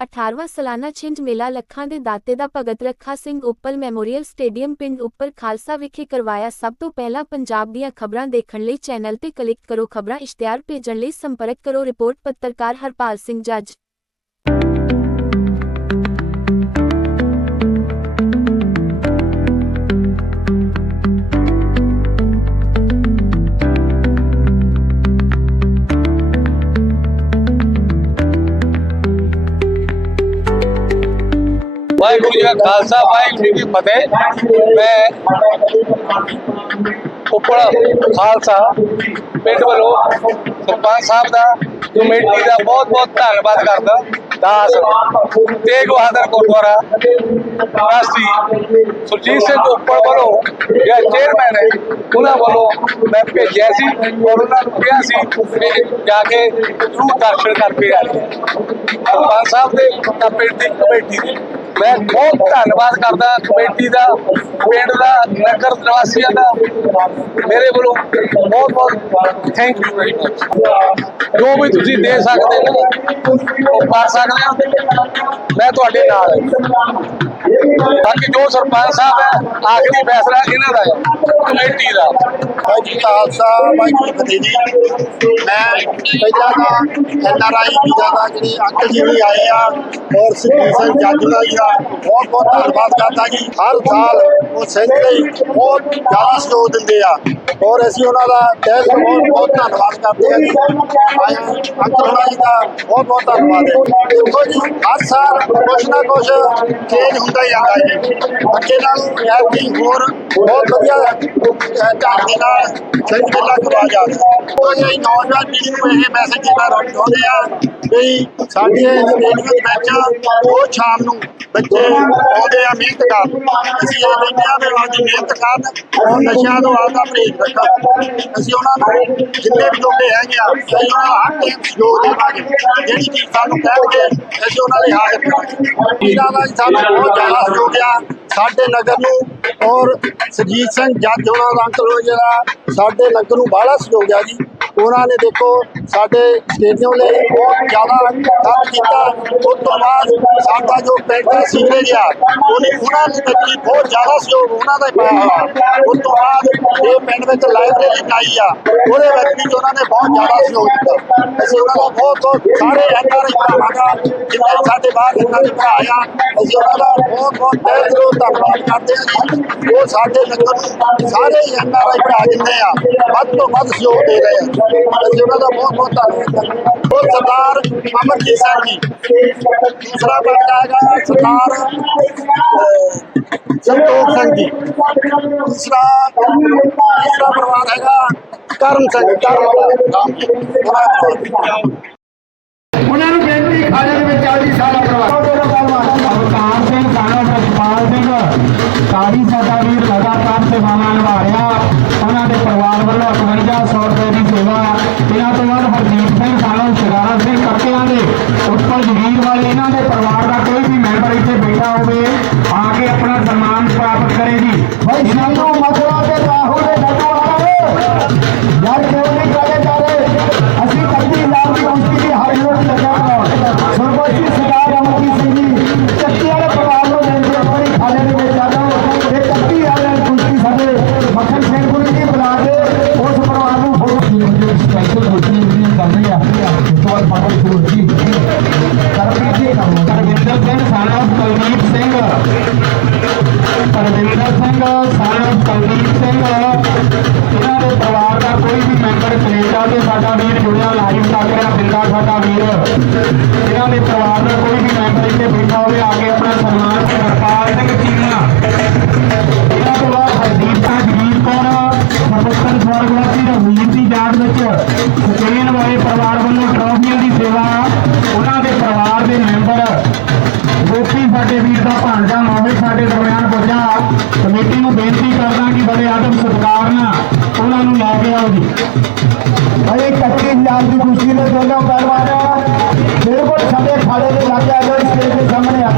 18ਵਾਂ ਸਾਲਾਨਾ ਛਿੰਝ ਮੇਲਾ ਲੱਖਾਂ ਦੇ ਦਾਤੇ ਦਾ ਭਗਤ ਰੱਖਾ ਸਿੰਘ ਉੱਪਲ ਮੈਮੋਰੀਅਲ ਸਟੇਡੀਅਮ ਪਿੰਡ ਉੱਪਰ ਖਾਲਸਾ ਵਿਖੇ ਕਰਵਾਇਆ ਸਭ ਤੋਂ ਪਹਿਲਾਂ ਪੰਜਾਬ ਦੀਆਂ ਖਬਰਾਂ ਦੇਖਣ ਲਈ ਚੈਨਲ ਤੇ ਕਲਿੱਕ ਕਰੋ, ਖਬਰਾਂ ਇਸ਼ਤਿਹਾਰ ਭੇਜਣ ਲਈ ਸੰਪਰਕ ਕਰੋ, ਰਿਪੋਰਟ ਪੱਤਰਕਾਰ ਹਰਪਾਲ ਸਿੰਘ ਜੱਜ। ਵਾਹਿਗੁਰੂ ਜੀ ਕਾ ਖਾਲਸਾ, ਵਾਹਿਗੁਰੂ ਜੀ ਕੀ ਫਤਿਹ। ਮੈਂ ਉੱਪਰ ਖਾਲਸਾ ਪਿੰਡ ਵੱਲੋਂ ਸਰਪੰਚ ਸਾਹਿਬ ਦਾ, ਕਮੇਟੀ ਦਾ ਬਹੁਤ ਬਹੁਤ ਧੰਨਵਾਦ ਕਰਦਾ, ਦਾਸ ਤੇਗ ਬਹਾਦਰ ਗੁਰਦੁਆਰਾ ਟਰਸਟੀ ਸੁਰਜੀਤ ਸਿੰਘ ਉੱਪਰ ਵੱਲੋਂ ਜਿਹੜਾ ਚੇਅਰਮੈਨ ਹੈ, ਉਹਨਾਂ ਵੱਲੋਂ ਮੈਂ ਭੇਜਿਆ ਸੀ ਔਰ ਉਹਨਾਂ ਨੂੰ ਕਿਹਾ ਸੀ ਕਿ ਜਾ ਕੇ ਜ਼ਰੂਰ ਦਰਸ਼ਨ ਕਰਕੇ ਆਏ ਸਰਪੰਚ ਸਾਹਿਬ ਦੇ ਤਾਂ ਪਿੰਡ ਦੀ ਕਮੇਟੀ ਦੀ। ਮੈਂ ਬਹੁਤ ਧੰਨਵਾਦ ਕਰਦਾ ਕਮੇਟੀ ਦਾ, ਪਿੰਡ ਦਾ, ਨਗਰ ਨਿਵਾਸੀਆਂ ਦਾ। ਮੇਰੇ ਵੱਲੋਂ ਬਹੁਤ ਬਹੁਤ ਥੈਂਕ ਯੂ ਵੈਰੀ ਮਚ ਜੋ ਵੀ ਤੁਸੀਂ ਦੇ ਸਕਦੇ ਹੋ, ਉਹ ਕਰ ਸਕਦੇ ਹੋ। ਮੈਂ ਤੁਹਾਡੇ ਨਾਲ ਹਾਂ। ਬਾਕੀ ਜੋ ਸਰਪੰਚ ਸਾਹਿਬ ਹੈ, ਆਖਰੀ ਫੈਸਲਾ ਇਹਨਾਂ ਦਾ ਹੈ। ਕਮੇਟੀ ਦਾ। ਵਾਹਿਗੁਰੂ ਜੀ ਖਾਲਸਾ, ਵਾਹਿਗੁਰੂ ਜੀ ਫਤਿਹ ਜੀ। ਮੈਂ ਪਹਿਲਾਂ ਤਾਂ ਐਨ ਆਰ ਆਈ ਵੀਜ਼ਾ ਦਾ ਜਿਹੜੀ ਅੰਕਲ ਜੀ ਵੀ ਆਏ ਆ ਔਰ ਸਿੱਧੀ ਸਿੰਘ ਜੱਜ ਦਾ ਜੀ ਦਾ ਬਹੁਤ ਬਹੁਤ ਧੰਨਵਾਦ ਕਰਦਾ ਜੀ। ਹਰ ਸਾਲ ਉਹ ਸਿੰਘ ਲਈ ਬਹੁਤ ਜ਼ਿਆਦਾ ਸਹਿਯੋਗ ਦਿੰਦੇ ਆ। ਔਰ ਅਸੀਂ ਉਹਨਾਂ ਦਾ ਤਹਿ ਦਿਲੋਂ ਬਹੁਤ ਬਹੁਤ ਧੰਨਵਾਦ ਕਰਦੇ ਹਾਂ ਜੀ। ਆਏ ਅੰਕਲ ਹੋਣਾ ਜੀ ਦਾ ਬਹੁਤ ਬਹੁਤ ਧੰਨਵਾਦ ਹੈ। ਦੇਖੋ ਜੀ, ਹਰ ਸਾਲ ਕੁਛ ਨਾ ਕੁਛ ਚੇਂਜ ਹੁੰਦਾ ਹੀ ਜਾਂਦਾ ਜੀ ਅੱਗੇ ਨਾਲ ਐਤਕੀ ਹੋਰ ਬਹੁਤ ਵਧੀਆ ਅਹ, ਢੰਗ ਦੇ ਨਾਲ ਸਿੰਘ ਮੇਲਾ ਕਰਵਾ ਜਾਵੇ ਉਹ ਜੀ ਨੌਜਵਾਨ ਪੀੜ੍ਹੀ ਨੂੰ ਇਹ ਮੈਸੇਜ ਦੇਣਾ ਚਾਹੁੰਦੇ ਆ ਵੀ ਸਾਡੇ ਸਟੇਡੀਅਮ ਵਿੱਚ ਉਹ ਸ਼ਾਮ ਨੂੰ ਬੱਚੇ ਆਉਂਦੇ ਆ ਮਿਹਨਤ ਕਰਨ ਅਸੀਂ ਇਹ ਕਹਿੰਦੇ ਆ ਵੀ ਆਪਦੀ ਮਿਹਨਤ ਕਰਨ ਔਰ ਨਸ਼ਿਆਂ ਤੋਂ ਆਪਦਾ ਪਰਹੇਜ਼ ਰੱਖਣ ਅਸੀਂ ਉਹਨਾਂ ਨੂੰ ਜਿੰਨੇ ਵੀ ਲੋਕ ਹੈਗੇ ਆ ਅਸੀਂ ਉਹਨਾਂ ਦਾ ਹਰ ਟਾਈਮ ਸਹਿਯੋਗ ਦੇਵਾਂਗੇ ਜਿਹੜੀ ਚੀਜ਼ ਸਾਨੂੰ ਕਹਿਣਗੇ ਅਸੀਂ ਉਹਨਾਂ ਲਈ ਹਾਜ਼ਰ ਕਰਾਂਗੇ ਇਹਨਾਂ ਦਾ ਸਾਨੂੰ ਬਹੁਤ ਜ਼ਿਆਦਾ ਸਹਿਯੋਗ ਆ ਸਾਡੇ ਨਗਰ ਨੂੰ ਔਰ ਸੁਰਜੀਤ ਸਿੰਘ ਜੱਜ ਉਹਨਾਂ ਦਾ ਅੰਕਲ ਹੋ ਜਿਹੜਾ ਸਾਡੇ ਲੰਗਰ ਨੂੰ ਬਾਹਲਾ ਸਹਿਯੋਗ ਆ ਜੀ। ਉਹਨਾਂ ਨੇ ਦੇਖੋ ਸਾਡੇ ਸਟੇਡੀਅਮ ਲਈ ਬਹੁਤ ਜ਼ਿਆਦਾ ਕੰਮ ਕੀਤਾ। ਉਸ ਤੋਂ ਬਾਅਦ ਸਾਡਾ ਜੋ ਪਿੰਡ ਦਾ ਸੀਵਰੇਜ ਆ ਉਹਨੇ ਉਹਨਾਂ ਨੇ ਵਿੱਚ ਬਹੁਤ ਜ਼ਿਆਦਾ ਸਹਿਯੋਗ ਉਹਨਾਂ ਦਾ ਪਾਇਆ ਹੋਇਆ। ਉਸ ਤੋਂ ਬਾਅਦ ਇਹ ਪਿੰਡ ਵਿੱਚ ਲਾਇਬ੍ਰੇਰੀ ਬਣਾਈ ਆ। ਉਹਦੇ ਵਿੱਚ ਵੀ ਉਹਨਾਂ ਨੇ ਬਹੁਤ ਜ਼ਿਆਦਾ ਸਹਿਯੋਗ ਦਿੱਤਾ ਅਸੀਂ ਉਹਨਾਂ ਦਾ ਬਹੁਤ ਬਹੁਤ ਸਾਰੇ ਐਨਆਰਆਈ ਭਰਾਵਾਂ ਦਾ, ਜਿੰਨੇ ਸਾਡੇ ਬਾਹਰ ਇਹਨਾਂ ਦੇ ਭਰਾ ਆ, ਅਸੀਂ ਉਹਨਾਂ ਦਾ ਬਹੁਤ ਬਹੁਤ ਤਹਿ ਦਿਲੋਂ ਧੰਨਵਾਦ ਕਰਦੇ ਹਾਂ ਉਹ ਸਾਡੇ ਨਗਰ ਨੂੰ ਸਾਰੇ ਐਨਆਰਆਈ ਭਰਾ ਜਿੰਨੇ ਆ, ਵੱਧ ਤੋਂ ਵੱਧ ਸਹਿਯੋਗ ਦੇ ਰਹੇ ਆ। ਅਸੀਂ ਉਹਨਾਂ ਦਾ ਬਹੁਤ ਬਹੁਤ ਧੰਨਵਾਦ। ਕਰਦੇ ਹਾਂ ਉਹ ਸਰਦਾਰ ਅਮਰਜੀਤ ਸਿੰਘ ਜੀ। ਦੂਸਰਾ ਬੰਦਾ ਹੈਗਾ ਸਰਦਾਰ ਸੰਤੋਖ ਸਿੰਘ ਜੀ। ਤੀਸਰਾ ਤੀਸਰਾ ਪਰਿਵਾਰ ਹੈਗਾ ਕਰਮ ਸਿੰਘ ਜੀ। ਉਹਨਾਂ ਨੂੰ ਬੇਨਤੀ ਖਾਣੇ ਦੇ ਵਿੱਚ ਆਜੀ ਸਾਰਾ ਪਰਿਵਾਰ। ਅਵਤਾਰ ਸਿੰਘ ਸਾਨਾ ਪ੍ਰਸਪਾਲ ਸਿੰਘ ਸਾਰੀ ਸਾਡਾ ਵੀਰ ਲਗਾਤਾਰ ਸੇਵਾਵਾਂ ਨਿਭਾ ਰਿਹਾ। ਉਹਨਾਂ ਦੇ ਪਰਿਵਾਰ ਵੱਲੋਂ 5100 ਰੁਪਏ ਦੀ ਸੇਵਾ। ਇਹਨਾਂ ਤੋਂ ਬਾਅਦ ਹਰਜੀਤ ਸਿੰਘ ਸਾਨਾ ਸ਼ਿਕਾਰਾ ਸਿੰਘ ਕੱਕਿਆਂ ਦੇ ਉੱਪਰ ਜਗੀਰ ਵਾਲੇ ਇਹਨਾਂ ਦੇ ਪਰਿਵਾਰ ਦਾ ਕੋਈ ਵੀ ਮੈਂਬਰ ਇੱਥੇ ਬੈਠਾ ਹੋਵੇ ਆ ਕੇ ਆਪਣਾ ਸਨਮਾਨ ਪ੍ਰਾਪਤ ਕਰੇ ਜੀ। ਭਾਈ ਸਾਨੂੰ ਮਤਲਬ ਨਾਲ ਉਹਨਾਂ ਨੂੰ ਲੈ ਕੇ ਆਓ ਜੀ। ਭਾਈ 21000 ਦੀ ਖੁਸ਼ੀ ਦੇ ਦੋਨੋਂ ਪਹਿਲਵਾਨ ਬਿਲਕੁਲ ਸਾਡੇ ਖਾੜੇ ਦੇ ਲਾਗੇ ਆ ਜਾਓ ਸਟੇਜ ਦੇ ਸਾਹਮਣੇ ਆ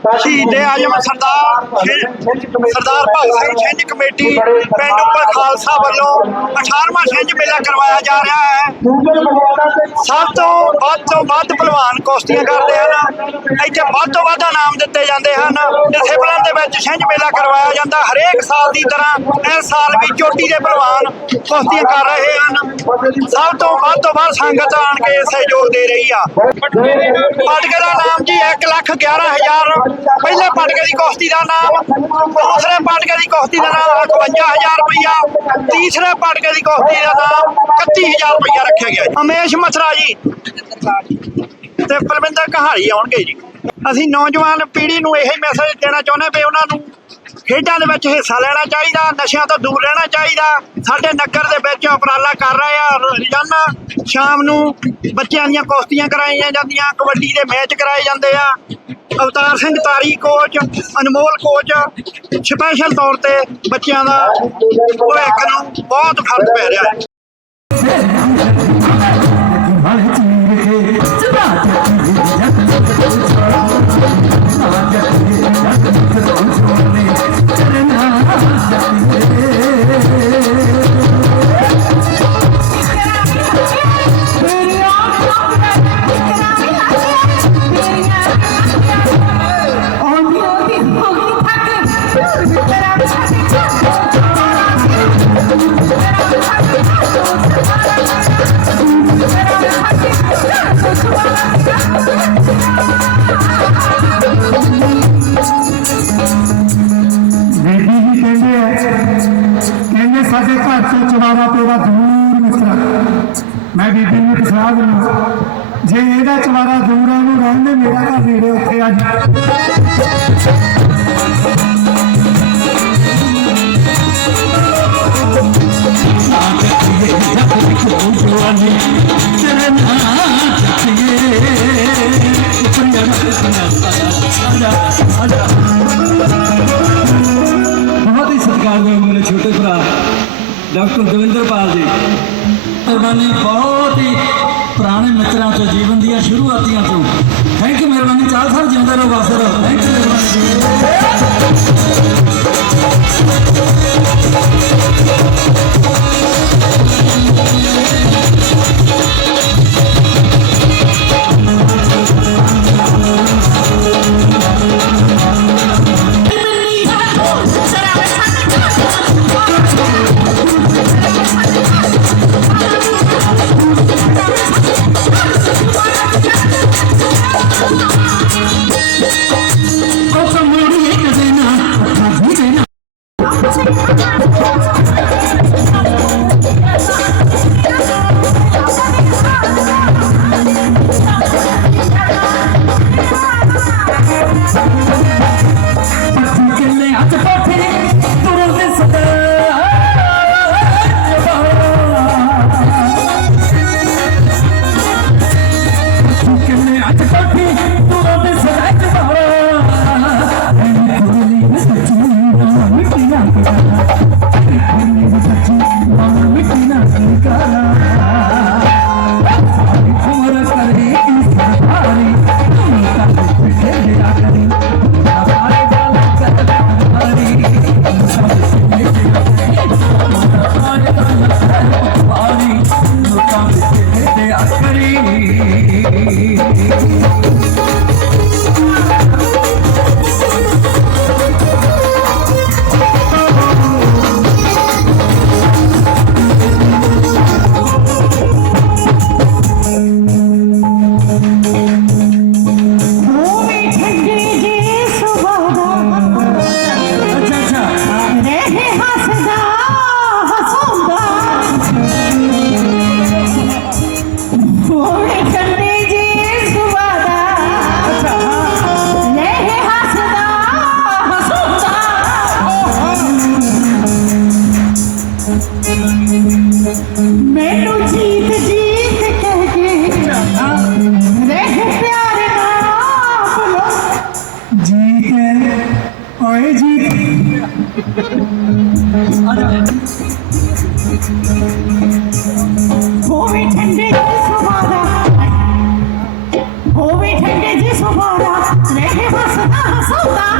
ਸ਼ਹੀਦ ਆਜਮ ਸਰਦਾਰ ਸਰਦਾਰ ਭਗਤ ਸਿੰਘ ਸਿੰਘ ਕਮੇਟੀ ਪਿੰਡ ਉੱਪਰ ਖਾਲਸਾ ਵੱਲੋਂ 18ਵਾਂ ਸਿੰਘ ਮੇਲਾ ਕਰਵਾਇਆ ਜਾ ਰਿਹਾ ਹੈ। ਸਭ ਤੋਂ ਵੱਧ ਤੋਂ ਵੱਧ ਪਹਿਲਵਾਨ ਕੁਸ਼ਤੀਆਂ ਕਰਦੇ ਹਨ। ਇੱਥੇ ਵੱਧ ਤੋਂ ਵੱਧ ਇਨਾਮ ਦਿੱਤੇ ਜਾਂਦੇ ਹਨ। ਡਿਸਪਲਿਨ ਦੇ ਵਿੱਚ ਛਿੰਝ ਮੇਲਾ ਕਰਵਾਇਆ ਜਾਂਦਾ। ਹਰੇਕ ਸਾਲ ਦੀ ਤਰ੍ਹਾਂ ਇਸ ਸਾਲ ਵੀ ਚੋਟੀ ਦੇ ਪਹਿਲਵਾਨ ਕੁਸ਼ਤੀਆਂ ਕਰ ਰਹੇ ਹਨ। ਸਭ ਤੋਂ ਵੱਧ ਤੋਂ ਵੱਧ ਸੰਗਤ ਆਣ ਕੇ ਸਹਿਯੋਗ ਦੇ ਰਹੀ ਆ। ਪਟਕੇ ਦਾ ਨਾਮ ਜੀ 1 ਲੱਖ 11 ਹਜ਼ਾਰ ਪਹਿਲੇ ਪਟਕੇ ਦੀ ਕੁਸ਼ਤੀ ਦਾ ਨਾਮ, ਦੂਸਰੇ ਪਟਕੇ ਦੀ ਕੁਸ਼ਤੀ ਦਾ ਨਾਮ 51000 ਰੁਪਇਆ ਤੀਸਰੇ ਪਟਕੇ ਦੀ ਕੁਸ਼ਤੀ ਦਾ ਨਾਮ 31000 ਰੁਪਇਆ ਰੱਖਿਆ ਗਿਆ ਜੀ। ਅਮੇਸ਼ ਮਥਰਾ ਜੀ। ਤੇ ਪਰਮਿੰਦਰ ਕਹਾਣੀ ਆਉਣਗੇ ਜੀ। ਅਸੀਂ ਨੌਜਵਾਨ ਪੀੜ੍ਹੀ ਨੂੰ ਇਹ ਮੈਸੇਜ ਦੇਣਾ ਚਾਹੁੰਦੇ ਵੀ ਉਹਨਾਂ ਨੂੰ ਖੇਡਾਂ ਦੇ ਵਿੱਚ ਹਿੱਸਾ ਲੈਣਾ ਚਾਹੀਦਾ, ਨਸ਼ਿਆਂ ਤੋਂ ਦੂਰ ਰਹਿਣਾ ਚਾਹੀਦਾ। ਸਾਡੇ ਨਗਰ ਦੇ ਵਿੱਚ ਉਪਰਾਲਾ ਕਰ ਰਹੇ ਆ, ਰੋਜ਼ਾਨਾ ਸ਼ਾਮ ਨੂੰ ਬੱਚਿਆਂ ਦੀਆਂ ਕੁਸ਼ਤੀਆਂ ਕਰਾਈਆਂ ਜਾਂਦੀਆਂ, ਕਬੱਡੀ ਦੇ ਮੈਚ ਕਰਾਏ ਜਾਂਦੇ ਆ। ਅਵਤਾਰ ਸਿੰਘ ਤਾਰੀ ਕੋਚ ਅਨਮੋਲ ਕੋਚ ਸਪੈਸ਼ਲ ਤੌਰ ਤੇ ਬੱਚਿਆਂ ਦਾ ਭਵਿੱਖ ਨੂੰ ਬਹੁਤ ਫ਼ਰਕ ਪੈ ਰਿਹਾ ਹੈ। ਨੂੰ ਜੇ ਇਹਦਾ ਚਵਾਰਾ ਦੂਰ ਆ, ਉਹਨੂੰ ਰਹਿਣ ਮੇਰਾ ਘਰ ਨੇੜੇ ਉੱਥੇ ਅੱਜ ਬਹੁਤ ਹੀ ਸਤਿਕਾਰਯੋਗ ਮੇਰੇ ਛੋਟੇ ਭਰਾ, ਡਾਕਟਰ ਦਵਿੰਦਰਪਾਲ ਜੀ। ਮਿਹਰਬਾਨੀ ਬਹੁਤ ਹੀ ਮਿੱਤਰਾਂ ਤੋਂ ਜੀਵਨ ਦੀਆਂ ਸ਼ੁਰੂਆਤੀਆਂ ਤੋਂ ਥੈਂਕ ਯੂ ਮਿਹਰਬਾਨੀ, ਚਾਲ ਸਾਹਿਬ ਜਿਉਂਦੇ ਰਹੋ, ਵਾਸਤੇ ਰਹੋ। ਥੈਂਕ ਯੂ ਮਿਹਰਬਾਨੀ। 好吧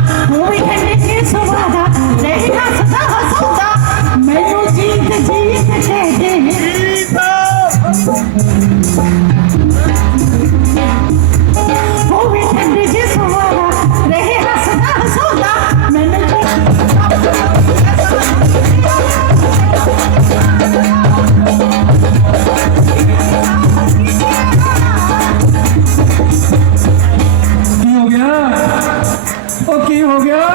ਉਹ ਕੀ ਹੋ ਗਿਆ।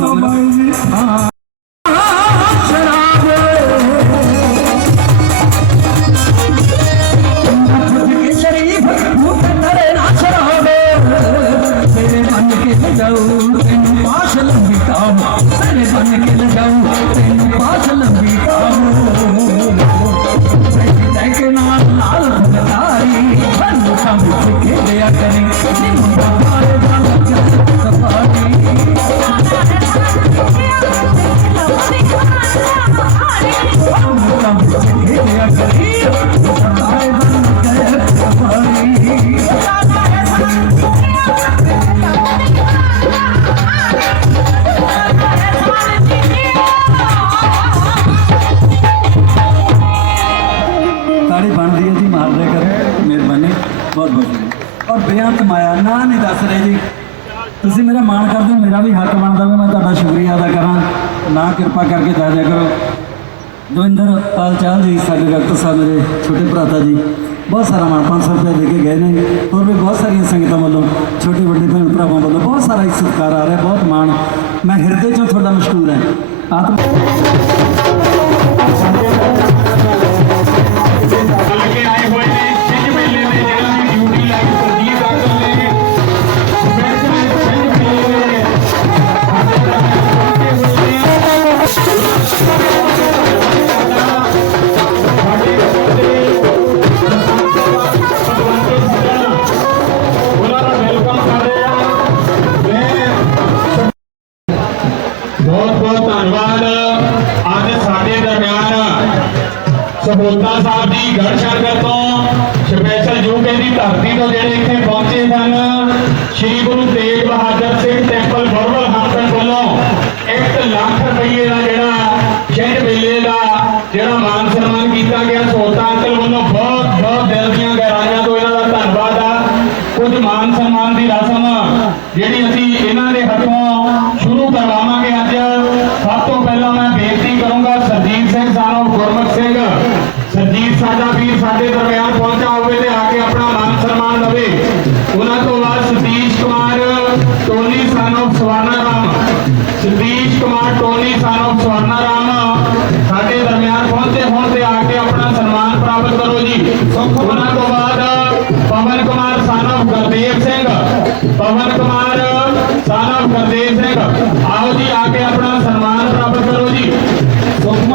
ਆ ਬਾਈ ਜੀ ਹਾਂ। ਸਾਡੇ ਡਾਕਟਰ ਸਾਹਿਬ, ਮੇਰੇ ਛੋਟੇ ਭਰਾਤਾ ਜੀ, ਬਹੁਤ ਸਾਰਾ ਮਾਣ 500 ਰੁਪਏ ਦੇ ਕੇ ਗਏ ਨੇ। ਹੋਰ ਵੀ ਬਹੁਤ ਸਾਰੀਆਂ ਸੰਗਤਾਂ ਵੱਲੋਂ, ਛੋਟੇ ਵੱਡੇ ਭੈਣ ਭਰਾਵਾਂ ਵੱਲੋਂ ਬਹੁਤ ਸਾਰਾ ਸਤਿਕਾਰ ਆ ਰਿਹਾ, ਬਹੁਤ ਮਾਣ। ਮੈਂ ਹਿਰਦੇ ਚੋਂ ਤੁਹਾਡਾ ਮਸ਼ਕੂਰ ਹਾਂ। ਆਤਮ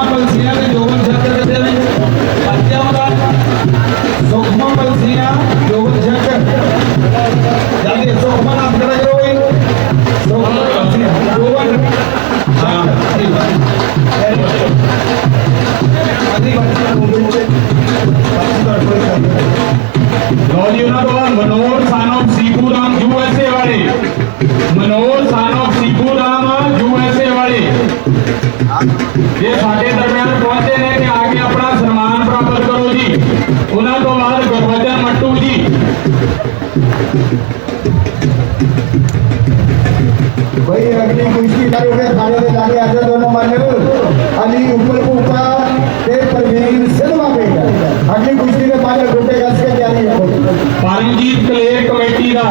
rapaziada. ਉਹਨਾਂ ਤੋਂ ਬਾਅਦ ਗੁਰਵਚਨ ਮੱਟੂ ਜੀ भाई अगली कुश्ती लड़ी हुए थाने में लाने आते दोनों मान्य अली ऊपर ऊपर के प्रवीण सिनेमा में अगली कुश्ती में पाले घोटे गज के जाने परमजीत कलेर कमेटी का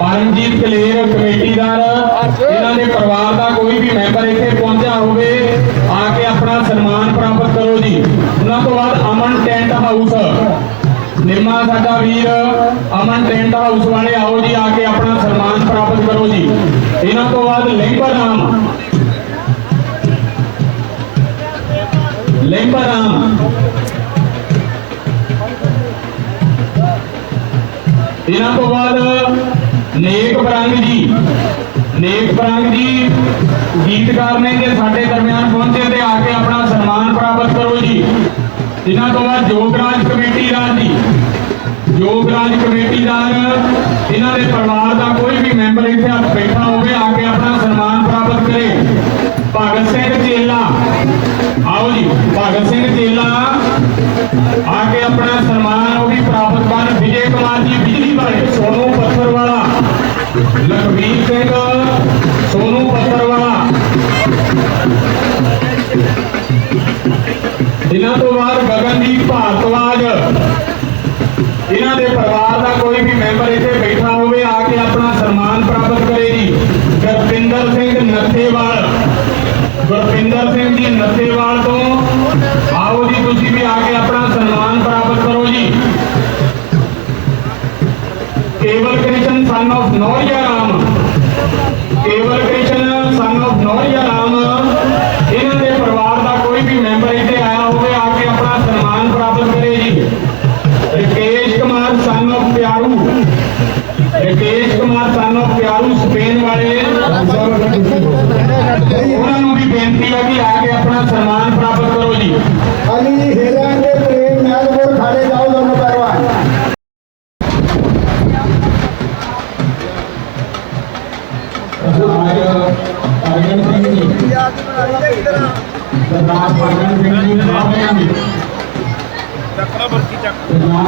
परमजीत कलेर कमेटी का इन्होंने परिवार ਸਾਡਾ ਵੀਰ ਅਮਨ ਟੈਂਟ ਹਾਊਸ ਵਾਲੇ, ਆਓ ਜੀ, ਆ ਕੇ ਆਪਣਾ ਸਨਮਾਨ ਪ੍ਰਾਪਤ ਕਰੋ ਜੀ। ਇਹਨਾਂ ਤੋਂ ਬਾਅਦ ਲੈਂਬਰ ਨਾਮ ਲੈਂਬਰ ਨਾਮ ਇਹਨਾਂ ਤੋਂ ਬਾਅਦ ਨੇਕ ਬਰੰਗ ਜੀ। ਨੇਕ ਬਰੰਗ ਜੀ, ਗੀਤਕਾਰ ਨੇ ਜੇ ਸਾਡੇ ਦਰਮਿਆਨ ਪਹੁੰਚੇ ਤੇ ਆ ਕੇ ਆਪਣਾ ਸਨਮਾਨ ਪ੍ਰਾਪਤ ਕਰੋ ਜੀ। ਇਹਨਾਂ ਤੋਂ ਬਾਅਦ ਜੋਗਰਾਜ ਕਮੇਟੀ ਰਾਜ ਜੀ। ਯੋਗਰਾਜ ਕਮੇਟੀਦਾਰ ਇਹਨਾਂ ਦੇ ਪਰਿਵਾਰ ਦਾ ਕੋਈ ਵੀ ਮੈਂਬਰ ਇੱਥੇ ਅੱਜ ਬੈਠਾ ਹੋਵੇ ਸਰਦਾਰ ਭਗਤ ਸਿੰਘ ਜੀ ਸਾਹਿਬ ਨੇ ਚੱਕਣਾ ਬਰਕੀ ਚੱਕ।